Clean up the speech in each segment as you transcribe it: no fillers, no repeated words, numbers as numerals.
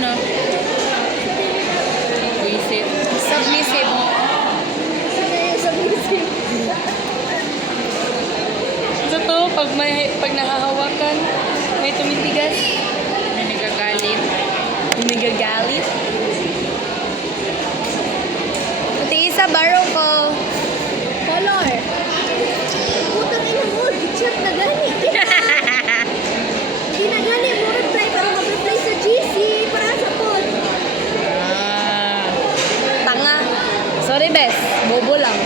no? Visit. Submissive. Submissive. Ito to, pag nahahawakan, may tumitigas. May nagagalit. Nagagalit. Ate Isa, baro ko. Color. Putang ina mo, chat na gani. Hindi na gani, murag try para mag-reply sa GC para sa pod. Tanga. Sorry, Bes. Bobo lang.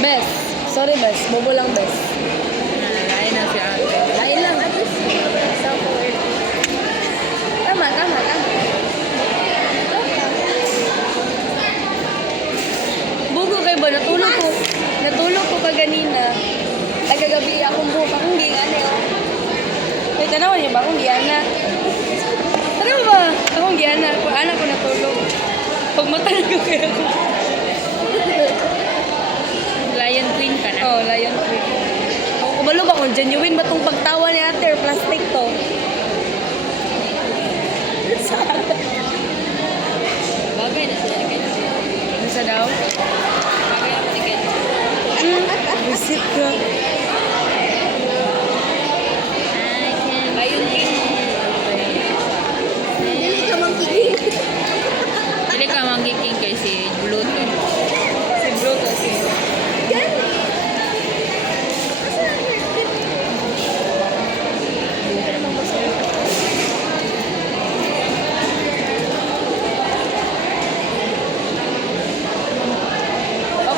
Bes. Sorry, Bes. Bobo lang, Bes. Nalalain na si ate. Lain lang. Self-aware. Tama. Bugo kayo ba? Natulog ko kaganina. Ay, kagabi akong buhok. Akong gingana yun. Ay, tanawan niyo ba? Akong gingana. Ano ba? Akong gingana. Anak ko natulog. Pag matalik ko kayo. Lion Queen ka na. Oh, Lion Queen. Ako kabalo ba kung genuine ba itong pagtawa ni ate or plastic to? Bagay na sila ni Ano sa daw? Bagay na ni Ken. Visit ka. Lion King. Dili ka magkiging. Dili ka manggiging kay si Bluetooth. Si Bruto, si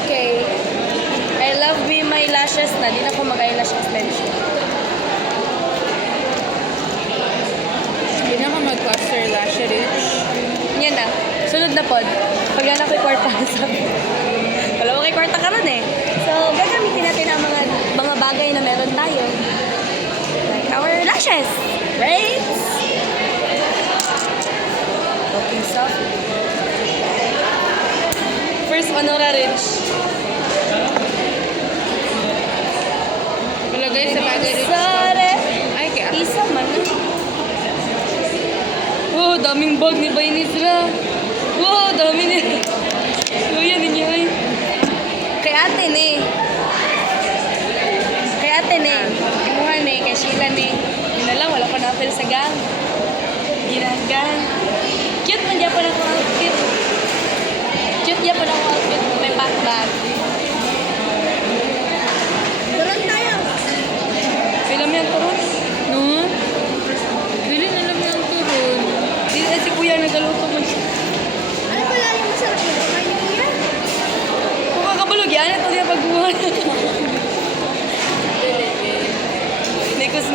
Okay. I love me my lashes na. Di na ko mag-eyelash extension. Hindi na ka mag-cluster lash ridge. Yan na. Sunod na pod. Pag yan ako'y kwarta. Wala mo kay kwarta ka ron eh. So, gagamitin natin ang mga bagay na meron tayo. Like our lashes. Right? Okay, so. First, Honora Ridge. Palagay sa bagay ridge. Sare. Ay, kaya. Isa man. Oh, daming bag ni Baynisra. Wow, dami ni. Kuya ninyo ay. Kay ate ni. Kinuha ni. Kay Sheila ni. Yun na lang, wala pa na-apel sa gang. Ginagang. Cute man dyan pa na akong outfit. May pack bag. Turon tayo. Film yan, turon. No? Dili na lang yung turon. Dito si kuya nagaluto mo siya. Ano pala yung masarap nito? May kuya? Kung kakabalog yan, ito niya pagbuhan. Nekos.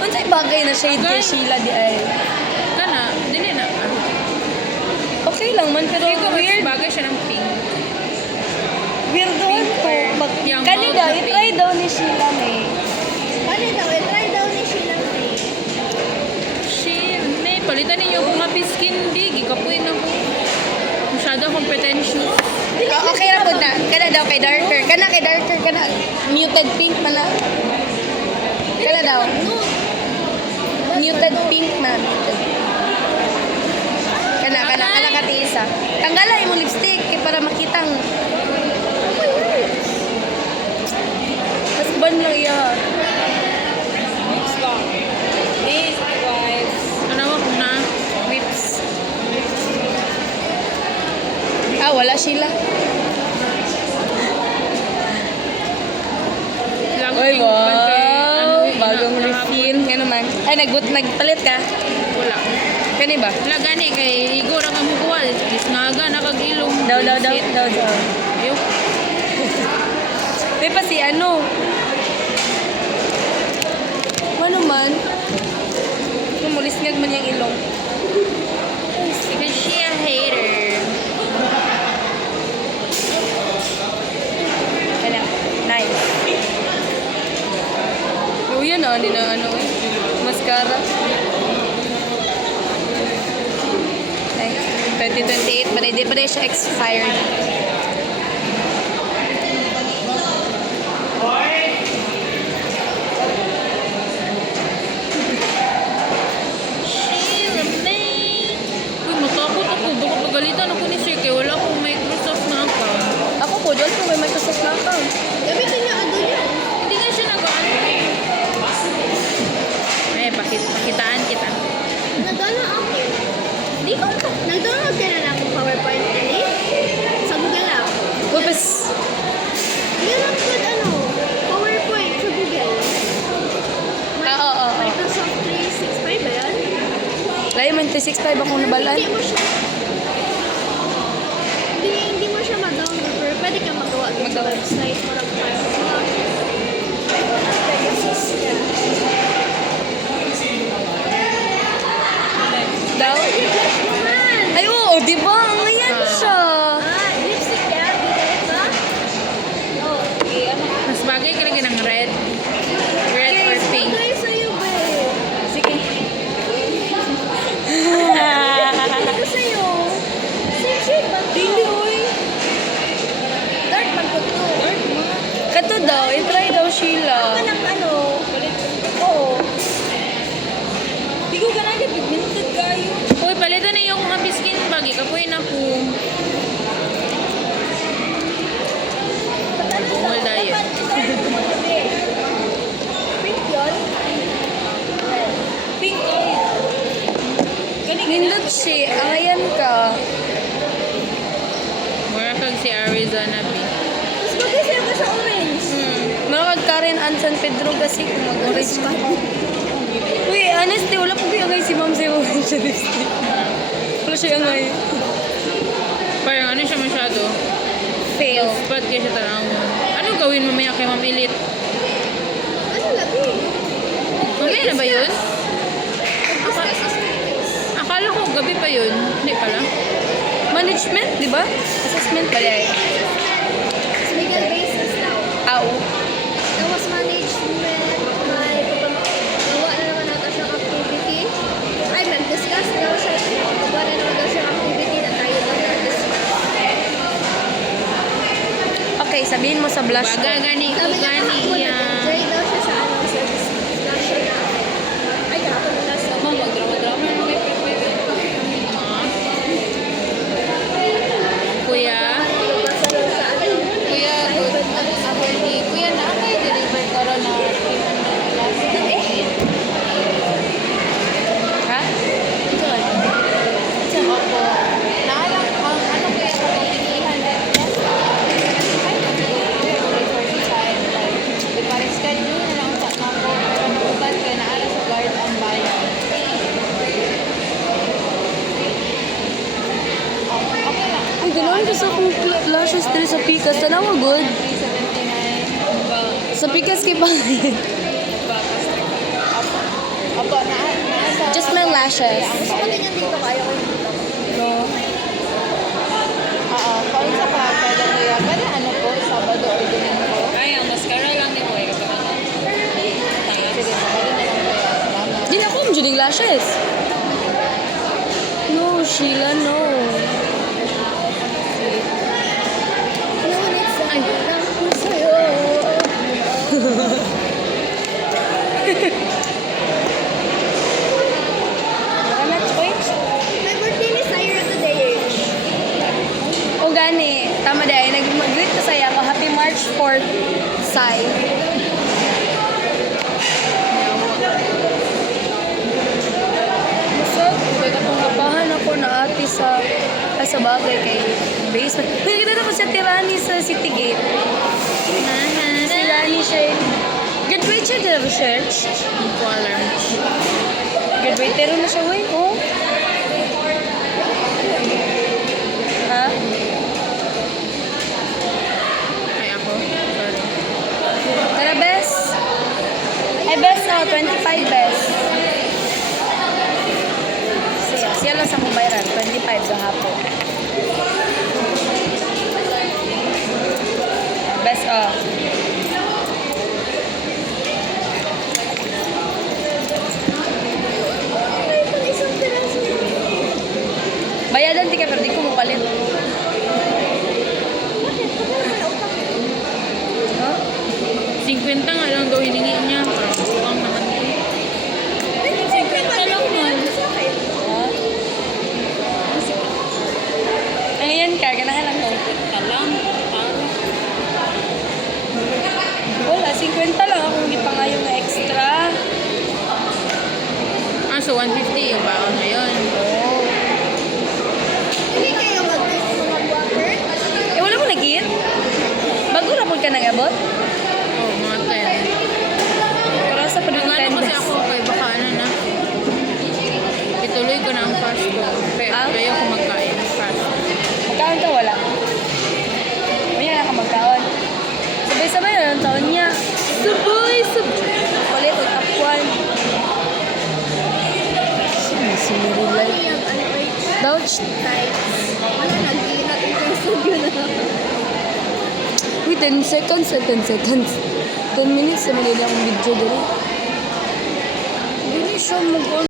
Unsay bagay na shade kay Sheila di ay. Kana, dili na. Okay lang man, pero Ikaw, weird. bagay siya ng pink. Weird doon to. Yung Kani mouth daw, na i-try daw ni Sheila may. Ano daw? I-try daw ni Sheila May. Ne, palitan ninyo kung mapiskin di. Gikapuin ako. Masyado akong pretentious. Oh, okay ra po na. Kana daw kay darker. Kana muted pink man na. Kana daw. Muted pink man. Kana katiisa. Tanggalan imong lipstick kay para makitang. Mas ban lang iya. Ano ako na? Whips. Ah, wala Sheila. Oy, wow. Bagong refill. Ano man. Ay, nagpalit ka? Wala. Kani ba? Wala gani kay Igor ang amukuha. Isnaga na kag-ilong. Daw. Ayok. May pa si ano? Ano man? Mulisngag man yung ilong. Because she a hater. Kaya, nice. Oh, yan ah. Hindi na ano eh. Mascara. Ay, 2028 pa rin. Hindi pa rin siya expired. Di ko nag-download ka na lang ng PowerPoint ali? Sa Google lang. Tapos, Meron ko PowerPoint sa Google. oo. Microsoft 365 ba yan? Layo man 365 akong nabalaan. Hindi mo siya hindi mo siya mag-download pero pwede ka magawa dun sa Magawa. website mo lang para Daw? Ay, oo, di ba? Ang ayan siya. lipstick yan, di ba? Oh, okay. Mas bagay ka lagi ng red. Red or pink. Bagay sa'yo ba Sige. Ito sa'yo. Same shade ba? Dili, oy. Dark man ko to. Kato daw, i-try daw Sheila. Ano ng Oo. Di ko ka na pigmented kayo. Uy, palitan na yung mga biskin bagi. Kapoy na po. Bungol tayo. Pink yun? Pink oil. Nindot siya. Ang ayan ka. Mura kag si Arizona B. Mas bagay sa'yo ka sa orange. Malakad Karen Ann San Pedro kasi kung mag-orange ka. Uy, honestly, wala po kaya si ma'am sa orange sa lipstick. Wala siya ngay. Parang ano siya masyado? Fail. Spot kaya siya tanong. Anong gawin mamaya kay Ma'am Elite? Ano lagi? Mamaya na ba yun? Discuss Akala ko gabi pa yun. Hindi pala. Management, di ba? Assessment pala eh. legal basis now. Aw. Tapos management, may gawa na naman natin siyang activity. Ay, mag-discuss daw siya. Gawa na naman daw siyang activity na tayo daw mag-discuss. Okay, sabihin mo sa blush ko. Baga gani ko gani iya. Nag-enjoy daw siya sa sa discussion na. Ay, kahapon na last Ma'am, mag-drama-drama na may prepare. Kuya. Kuya, good. Ako ni Kuya na kay deliver karon na last day. Ha? Good. Sa ako. Naalang ang ano kuya ko iniihan din. Di pa rin schedule na lang sa ako. Kanuuban kaya naala sa guard ang bayan. Okay lang. Ay, ganoon ko sa akong lashes dito sa Pikas. Tanawa good. 379. Sa Pikas kay Pangit. Apo, naasa. Just my lashes. Gusto ko din yan dito, kaya ko yung dito. No. Oo, kung sa ka, pwede kuya. Pwede ano po, Sabado or Domingo. Ay, ang mascara lang ni Kuya. Sige, pwede na lang kuya. Salamat. Di na ako yung lashes. No, Sheila, no. Ngunit sa lang ko sa'yo. Baka na choice. My birthday ni Syra today. O gani, tama dahil. Nag-greet ko sa'yo ako. Happy March 4th, Sai. Masag, pwede akong napahan ako na ate sa bagay kay basement. Pwede kita ko sa Tirani sa City Gate. Si Rani siya. Graduate siya dito siya. Hindi ko alarm. Graduate pero na siya, wey. Oh. Ha? Ay, ako. Sorry. Tara, bes. Ay, bes, oh, 25 bes. Siya lang sa kubayran, 25 sa hapon. Bes, oh. Ay, pag isang piraso. Bayadan, tika, pero di ko mapalit. Bakit? Pagkala na utang. Huh? 50 nga lang daw hiningi niya. Parang bukang naman ko. Ay, 50 lang man. Sa akin. Ha? Ay, yan ka, ganahan lang ko. Talang. Wala, 50 lang akong gipangayong na extra. Ah, so 150 yung baon ngayon. Oh. nang abot? Oh, mga 10. Para sa Nag-ano pag-10 kasi ako kay baka ano na. Ituloy ko na ang fast ko. Kaya ako magkain fast. Magkaon ka, wala. May na ka magkaon. Sabay-sabay na ng taon niya. Sabay! Kulit o takwan. Sinirulay. Ay, ang ano ay Douch. type. Wala, nag-iingat yung studio na. Wait, 10 seconds. 10 minutes. Sa mga akong video dali. Hindi siya mag